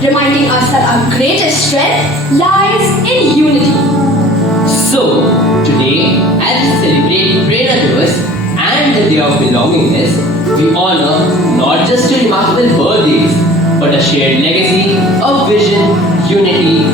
reminding us that our greatest strength lies in unity. So, today, as we celebrate Prerna Diwas and the Day of Belongingness, we honor not just two remarkable birthdays, but a shared legacy of vision, unity,